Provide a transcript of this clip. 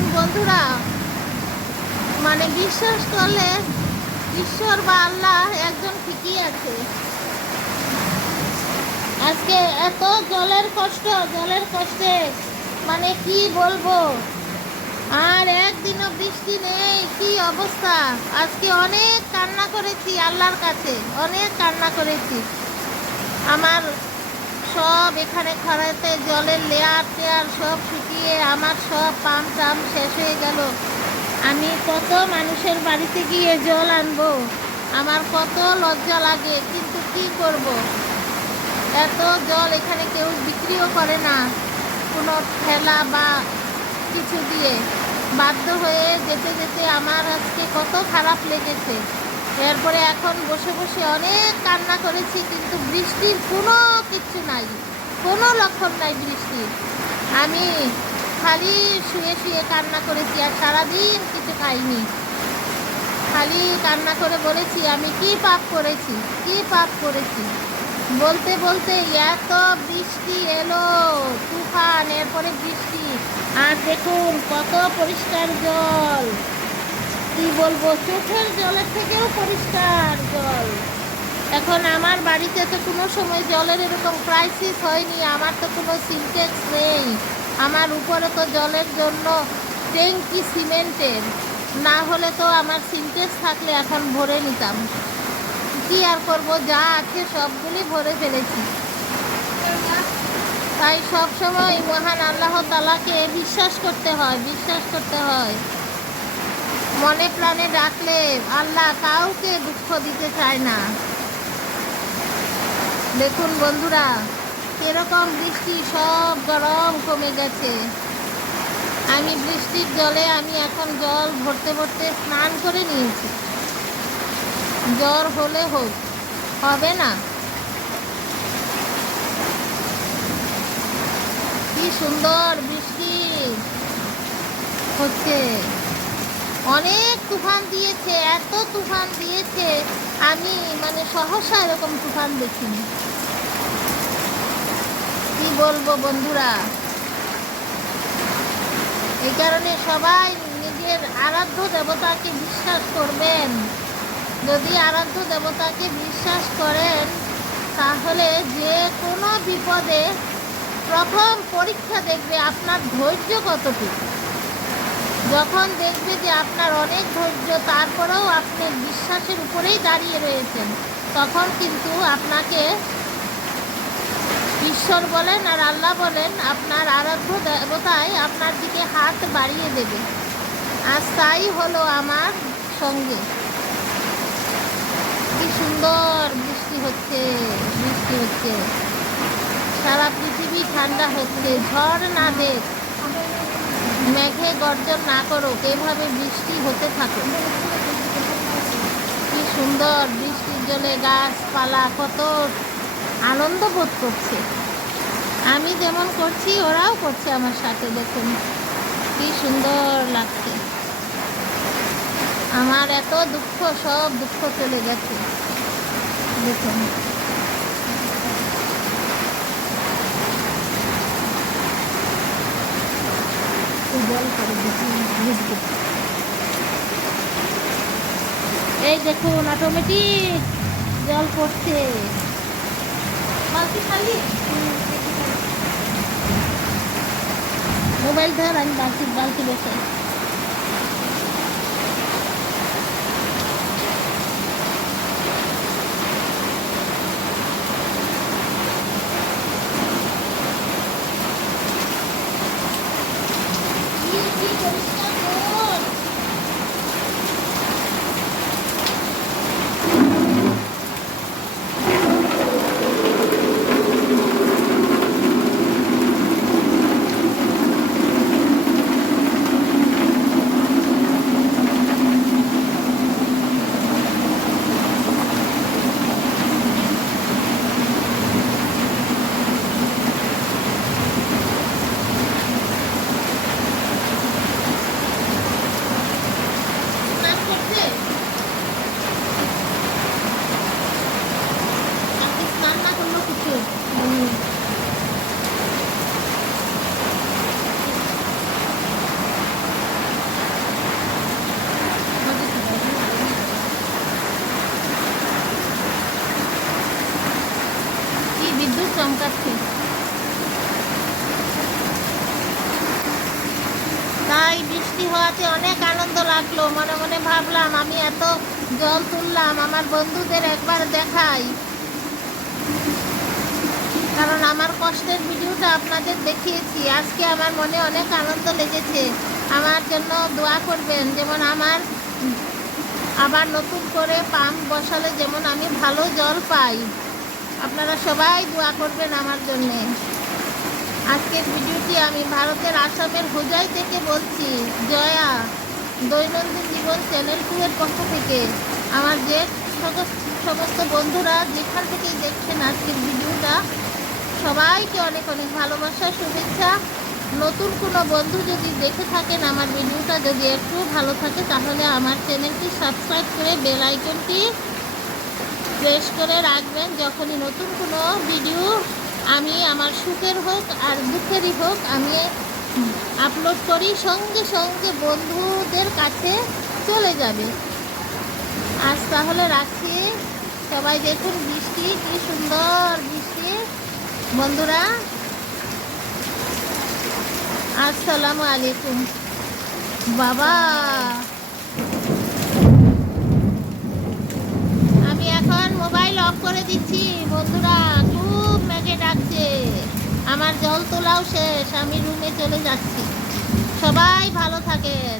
দেখুন বন্ধুরা, মানে বিশ্বাস করলে ঈশ্বর বা আল্লাহ একজন ঠিকই আছে। আজকে এত জলের কষ্টে মানে কি বলবো, আর একদিনও বৃষ্টি নেই, কি অবস্থা। আজকে অনেক কান্না করেছি আল্লাহর কাছে, অনেক কান্না করেছি। আমার সব এখানে খরাতে জলের লেয়ার টেয়ার সব শুকিয়ে আমার সব পাম্প টাম শেষ হয়ে গেল। আমি কত মানুষের বাড়িতে গিয়ে জল আনবো, আমার কত লজ্জা লাগে, কিন্তু কি করব। এত জল এখানে কেউ বিক্রিও করে না কোনো ঠেলা বা কিছু দিয়ে। বাধ্য হয়ে যেতে যেতে আমার আজকে কত খারাপ লেগেছে। এরপরে এখন বসে বসে অনেক কান্না করেছি, কিন্তু বৃষ্টির কোনো কিচ্ছু নাই, কোনো লক্ষণ নাই বৃষ্টির। আমি খালি শুয়ে শুয়ে কান্না করেছি, আর সারাদিন কিছু খাইনি। খালি কান্না করে বলেছি আমি কি পাপ করেছি, কি পাপ করেছি। বলতে বলতে এত বৃষ্টি এলো, তুফান, এরপরে বৃষ্টি। আর দেখুন কত পরিষ্কার জল, কি বলবো, চোখের জলের থেকেও পরিষ্কার জল। এখন আমার বাড়িতে তো কোনো সময় জলের এরকম ক্রাইসিস হয়নি, আমার তো কোনো সিনটেক্স নেই। আমার উপরে তো জলের জন্য ট্যাঙ্কি সিমেন্টের, না হলে তো আমার সিনটেক্স থাকলে এখন ভরে নিতাম। কি আর করবো, যা আছে সবগুলি ভরে ফেলেছি। তাই সবসময় মহান আল্লাহ তাআলাকে বিশ্বাস করতে হয়, বিশ্বাস করতে হয়। মনে প্রাণে ডাকলে আল্লাহ কাউকে দুঃখ দিতে চায় না। দেখুন বন্ধুরা, কিরকম বৃষ্টি, সব গরম কমে গেছে। আমি বৃষ্টির জলে আমি এখন জল ভরতে ভরতে স্নান করে নিয়েছি। জ্বর হলে হোক, হবে না। কি সুন্দর বৃষ্টি হচ্ছে, অনেক তুফান দিয়েছে, এত তুফান দিয়েছে আমি মানে সহসা এরকম তুফান দেখিনি। কি বলবো বন্ধুরা, এই কারণে সবাই নিজের আরাধ্য দেবতাকে বিশ্বাস করবেন। যদি আরাধ্য দেবতাকে বিশ্বাস করেন, তাহলে যে কোনো বিপদে প্রথম পরীক্ষা দেখবে আপনার ধৈর্য কতটুকু। যখন দেখবে যে আপনার অনেক ধৈর্য, তারপরেও আপনি বিশ্বাসের উপরেই দাঁড়িয়ে রয়েছেন, তখন কিন্তু আপনাকে ঈশ্বর বলেন আর আল্লাহ বলেন, আপনার আরাধ্য দেবতায় আপনার দিকে হাত বাড়িয়ে দেবে। আর তাই হলো আমার সঙ্গে। কি সুন্দর বৃষ্টি হচ্ছে, বৃষ্টি হচ্ছে, সারা পৃথিবী ঠান্ডা হচ্ছে। ঝড় না দেখ, মেঘে গর্জন না করো, এভাবে বৃষ্টি হতে থাকে। কি সুন্দর বৃষ্টির জলে গাছপালা কত আনন্দ বোধ করছে। আমি যেমন করছি ওরাও করছে আমার সাথে। দেখুন কি সুন্দর লাগছে। আমার এত দুঃখ, সব দুঃখ চলে গেছে। দেখুন এই দেখুন অটোমেটিক জল পড়ছে। বালতি খালি, মোবাইল ধর, আমি বালতি বসে। এই বৃষ্টি হওয়াতে অনেক আনন্দ লাগলো। মনে মনে ভাবলাম আমি এত জল তুললাম, আমার বন্ধুদের একবার দেখাই, কারণ আমার কষ্টের ভিডিওটা আপনাদের দেখিয়েছি। আজকে আমার মনে অনেক আনন্দ লেগেছে। আমার জন্য দোয়া করবেন, যেমন আমার আবার নতুন করে পাম্প বসালে যেমন আমি ভালো জল পাই। আপনারা সবাই দোয়া করবেন আমার জন্যে। আজকের ভিডিওটি আমি ভারতের আসামের হোজাই থেকে বলছি, জয়া দৈনন্দিন জীবন চ্যানেল 2 এর পক্ষ থেকে। আমার যে সমস্ত বন্ধুরা যেখান থেকেই দেখছেন আজকের ভিডিওটা, সবাইকে অনেক অনেক ভালোবাসা, শুভেচ্ছা। নতুন কোনো বন্ধু যদি দেখে থাকেন আমার ভিডিওটা, যদি একটু ভালো থাকে, তাহলে আমার চ্যানেলটি সাবস্ক্রাইব করে বেল আইকনটি প্রেস করে রাখবেন। যখনই নতুন কোনো ভিডিও আমি আমার সুখের হোক আর দুঃখেরই হোক আমি আপলোড করি, সঙ্গে সঙ্গে বন্ধুদের কাছে চলে যাবে। আজ তাহলে রাখছি। সবাই দেখুন বৃষ্টি, কি সুন্দর বৃষ্টি বন্ধুরা। আসসালামু আলাইকুম। বাবা, আমি এখন মোবাইল অফ করে দিচ্ছি বন্ধুরা, খুব মেঘে ডাকছে। আমার জল তোলাও শেষ, আমি রুমে চলে যাচ্ছি। সবাই ভালো থাকেন।